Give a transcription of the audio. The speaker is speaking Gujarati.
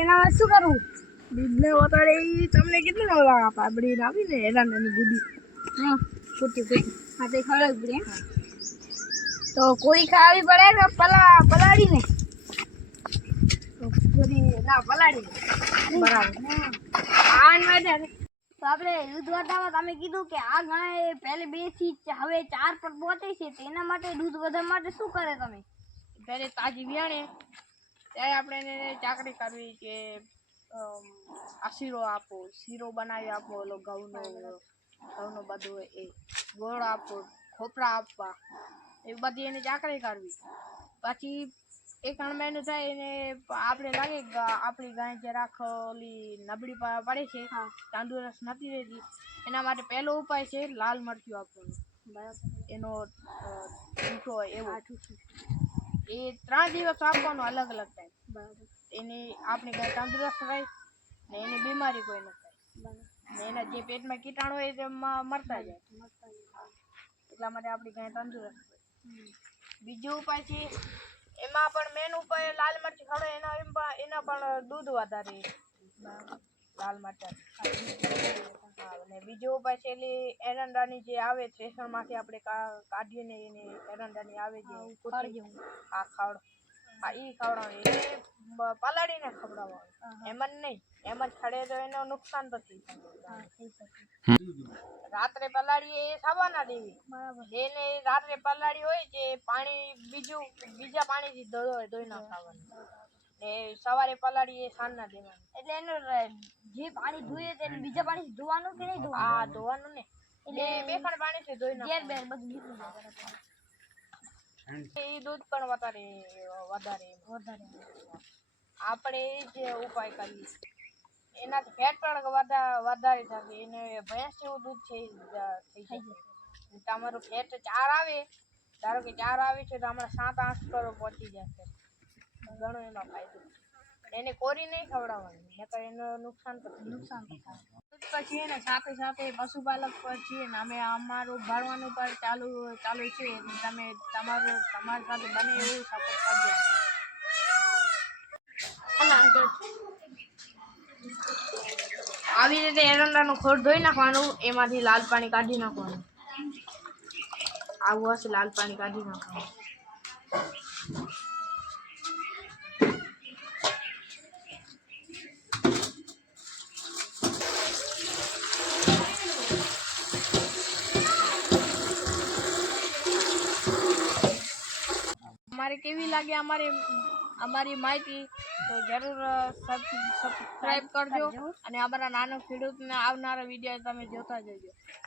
એના શું કરું બીજને વતાડે તમને કેટલી નો લાગે પાબડી નાખીને એરાની ગુડી હા કુટી હા તે ખબર પડે તો કોઈ ખાવી પડે કે પલાડીને તો પૂરી ના પલાડીને બરાબર આન માટે તો આપણે દૂધ વાટામાં તમે કીધું કે આ ગાય પહેલે 2 થી હવે 4 પર પહોંચે છે તેના માટે દૂધ વધારવા માટે શું કરે તમે પહેલે તાજી વિયાણે ત્યારે આપણે એને ચાકડી કરવી કે આ શીરો આપો શીરો બનાવી આપો ઓલો ઘઉંનો બધું એ ગોળ આપો ખોપરા આપવા એ બધી એને ચાકડી કરવી પછી 1 મહિનો થાય એને આપણે લાગે આપણી ગાય જરાક ઓલી નબળી પડે છે તંદુરસ્ત નથી રહેતી એના માટે પહેલો ઉપાય છે લાલ મરચું આપવાનું બરાબર એનો મીઠો એવો એ 3 દિવસ આપવાનો અલગ અલગ ટાઈમ બરાબર એની આપણી ગાય તંદુરસ્ત રહે ને એની બીમારી કોઈ ન થાય બરાબર ને એના જે પેટમાં કીટાણુ હોય તે મરતા જાય એટલા માટે આપણી ગાય તંદુરસ્ત હોય બીજો ઉપાય છે એમાં પણ મેન ઉપાય લાલ મરચું ખવડે એના પણ દૂધ વધારે લાલ મરચાં અને બીજો ઉપાય છે એરંડાની જે આવે થ્રેશરમાંથી આપણે કાઢીને એને એરંડાની આવે જે આ ખવડ હા એ ખવડાવવાની એને પલાળીને ખવડાવવાનું એમ જ નહીં એમ જ ખડે તો એને નુકસાન તો થઈ શકે રાત્રે પલાળીએ એ સવારના દેવી એને રાત્રે પલાળી હોય જે પાણી બીજા પાણીથી ધોઈ નાખવાનું ને સવારે પલાળી એ સાંજના દેવાનું એટલે એનું જે પાણી ધોઈએ તેને બીજા પાણીથી ધોવાનું કે નહીં ધોવાનું હા ધોવાનું ને એટલે બે પાણીથી ધોઈ નાખવાનું બધું એ દૂધ પણ વધારે આપણે એ જ ઉપાય કરીએ એનાથી ફેટ પણ વધારે થશે એને ભેંસ જેવું દૂધ છે થઈ જશે તમારું ફેટ 4 આવે ધારો કે 4 આવે છે તો હમણાં 7-8 પર પહોંચી જશે ઘણો એનો ફાયદો એને કોરી નહીં ખવડાવવાની નકર એનું નુકસાન થાય પછી એને સાથે સાથે પશુપાલક પર છીએ ને અમે અમારું ભણવાનું પણ ચાલુ છે તમે તમારી સાથે બને એવું સપોર્ટ કરજો આવી રીતે એરંડાનું ખોળ ધોઈ નાખવાનું એમાંથી લાલ પાણી કાઢી નાખવાનું આવું હશે લાલ પાણી કાઢી નાખવાનું અમારે કેવી લાગે અમારી માહિતી તો જરૂર સબસ્ક્રાઇબ કરજો અને અમારા નાનો ખેડૂતને આવનારા વિડીયો તમે જોતા જજો